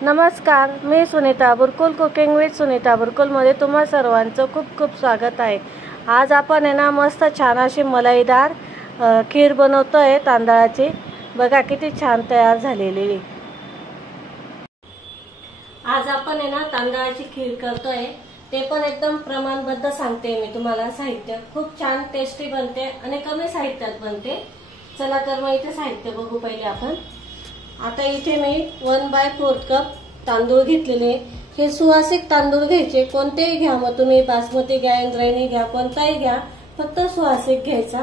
नमस्कार, मी Sunita बुरकुल cooking with Sunita बुरकुलमध्ये तुम्हा सर्वांचं खूप खूप स्वागत आहे। आज आपण ना मस्त छान अशी मलाईदार खीर बनवतोय तांदळाची। बघा किती छान तयार झालेली। आज आपण ना तांदळाची खीर करतोय, ते पण एकदम प्रमाणबद्ध सांगते मी तुम्हाला। साहित्य खूप छान टेस्टी बनते आणि कमी साहित्यात बनते। चला तर मग इथे साहित्य बघू पहिले आपण। आता इथे मी 1/4 कप तांदूळ घेतलेले। हे सुवासिक तांदूळ घ्यायचे, कोणतेही घ्या, मग तुम्ही बासमती घ्या, इंद्रायणी घ्या, कोणताही घ्या, फक्त सुवासिक घ्यायचा।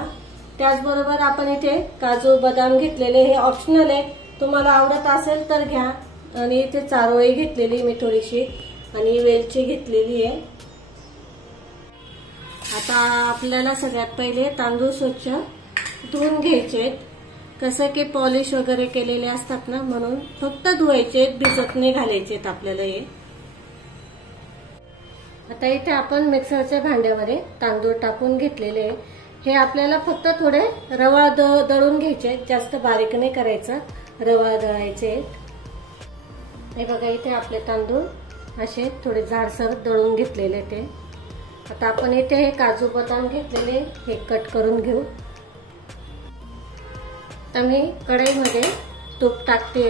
त्याचबरोबर आपण इथे काजू बदाम घेतलेले, हे ऑप्शनल आहे, तुम्हाला आवडत असेल तर घ्या। आणि इथे चारोळी घेतलेली मी थोडीशी, आणि वेलची घेतलेली आहे। आता आपल्याला सगळ्यात पहिले तांदूळ स्वच्छ धुवून घ्यायचे। कसं की पॉलिश वगैरे केलेले असतात ना, म्हणून फक्त धुवायचे, भिजत नाही घालायचे आपल्याला हे। आता इथे आपण मिक्सरच्या भांड्यामध्ये तांदूळ टाकून घेतलेले। हे आपल्याला फक्त थोडे रवा दळून घ्यायचे, जास्त बारीक नाही करायचं, रवा दळायचे। हे बघा इथे आपले तांदूळ असे थोडे जाडसर दळून घेतलेले ते। आता आपण इथे हे काजू बदाम घेतलेले, हे कट करून घेऊ। तर मी कढईमध्ये तूप टाकते।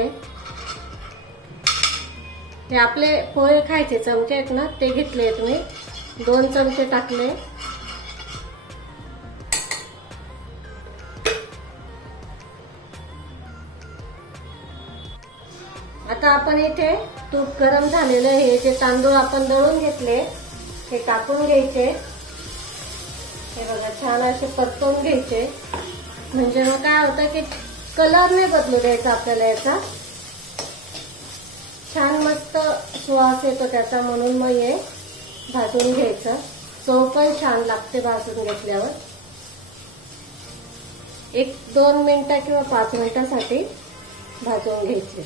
हे आपले पोहे खायचे चमचे आहेत ना, ते घेतले आहेत मी, 2 चमचे टाकले। आता आपण इथे तूप गरम झालेलं, हे जे तांदूळ आपण दळून घेतले हे टाकून घ्यायचे। हे बघा छान असे परतवून घ्यायचे, म्हणजे मग काय होतं की कलर नाही बदलू द्यायचा आपल्याला याचा, छान मस्त सुवास येतो त्याचा, म्हणून मग हे भाजून घ्यायचं। चव पण छान लागते भाजून घेतल्यावर। 1-2 मिनिटं किंवा 5 मिनिटांसाठी भाजून घ्यायचे।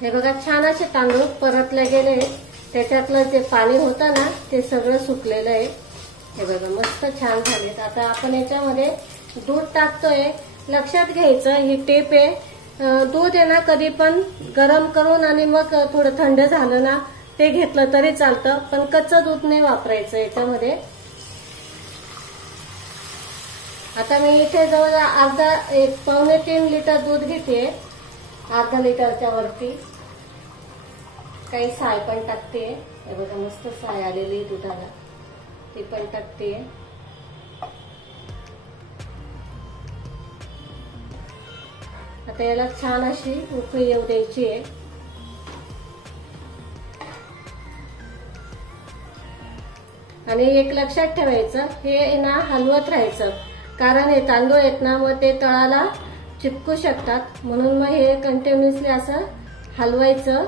हे बघा छान असे तांदूळ परतले गेले, त्याच्यातलं जे पाणी होतं ना ते सगळं सुकलेलं आहे। हे बघा मस्त छान झालेत। आता आपण याच्यामध्ये दूध टाकतोय। लक्षात घ्यायचं, ही टिप आहे, दूध आहे ना कधी पण गरम करून आणि मग थोडं थंड झालं ना ते घेतलं तरी चालतं, पण कच्चं दूध नाही वापरायचं याच्यामध्ये। आता मी इथे जवळ 1-1.5 लिटर दूध घेते, अर्धा लिटरच्या वरती। काही साय पण टाकते, हे बघा मस्त साय आलेली दुधाला, ती पण टाकते। आता याला छान अशी उकळी येऊ द्यायची आहे। आणि एक लक्षात ठेवायचं, हे ना हलवत राहायचं, कारण हे तांदूळ आहेत ना मग ते तळाला चिपकू शकतात, म्हणून मग हे कंटिन्युअसली असं हलवायचं,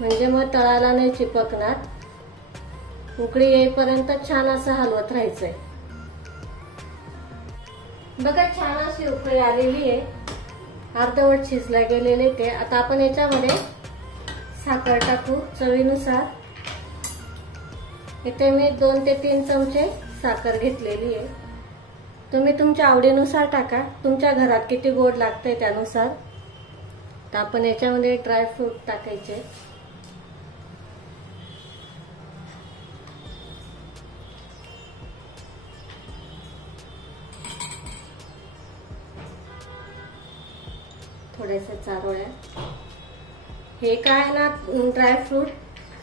म्हणजे मग तळाला नाही चिपकणार। उकळी येईपर्यंत छान असं हलवत राहायचंय। बघा छान अशी उकळी आलेली आहे, अर्धवट शिजला गेलेले ते। आता आपण याच्यामध्ये साखर टाकू चवीनुसार। इथे मी 2 ते 3 चमचे साखर घेतलेली आहे, तुम्ही तुमच्या आवडीनुसार टाका, तुमच्या घरात किती गोड लागतंय त्यानुसार। तर आपण याच्यामध्ये ड्रायफ्रूट टाकायचे। थोडेसे चारोळ्या, हे काय ना ड्रायफ्रूट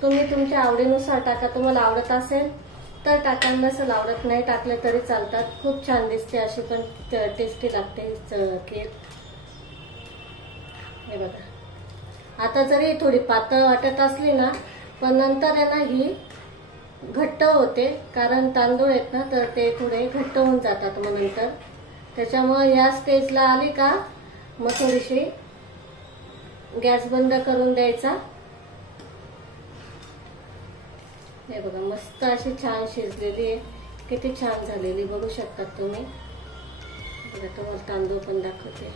तुम्ही तुमच्या आवडीनुसार टाका, तुम्हाला आवडत असेल तर टाका, नसेल आवडत नाही टाकले तरी चालतात। खूप छान दिसते, अशी पण टेस्टी लागते खीर। हे बघा आता जरी थोडी पातळ वाटत असली ना, पण नंतर आहे ना ही घट्ट होते, कारण तांदूळ आहेत ना तर ते थोडे घट्ट होऊन जातात मग नंतर। त्याच्यामुळे या स्टेजला आली का मग थोडीशी गॅस बंद करून द्यायचा। हे बघा मस्त अशी छान शिजलेली आहे, किती छान झालेली बघू शकतात तुम्ही। बघा तुम्हाला तांदूळ पण दाखवते,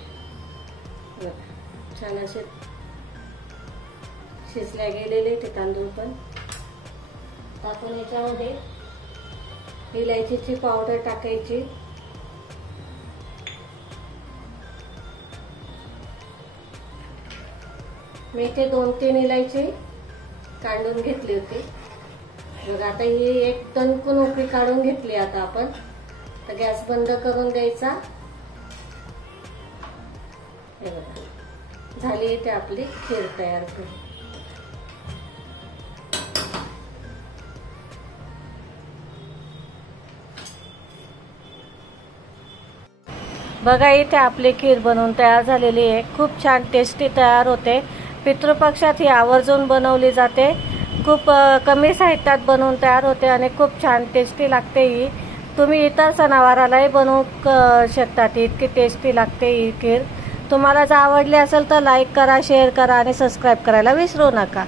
बघा छान असे शिजल्या गेलेले ते तांदूळ पण। आपण याच्यामध्ये इलायचीची पावडर टाकायची, मी इथे 2-3 इलायची काढून घेतली होती बघा। आता ही एक तणकून उकळी काढून घेतली। आता आपण तर गॅस बंद करून द्यायचा। हे बघा झाली इथे आपली खीर तयार करून। बघा इथे आपली खीर बनवून तयार झालेली आहे। खूप छान टेस्टी तयार होते। पितृपक्षात ही आवर्जून बनवली जाते। खूप कमी साहित्यात बनवून तयार होते आणि खूप छान टेस्टी लागते ही। तुम्ही इतर सणावारालाही बनवू शकतात। इतकी टेस्टी लागते ही खीर। तुम्हाला जर आवडली असेल तर लाईक करा, शेअर करा आणि सबस्क्राईब करायला विसरू नका।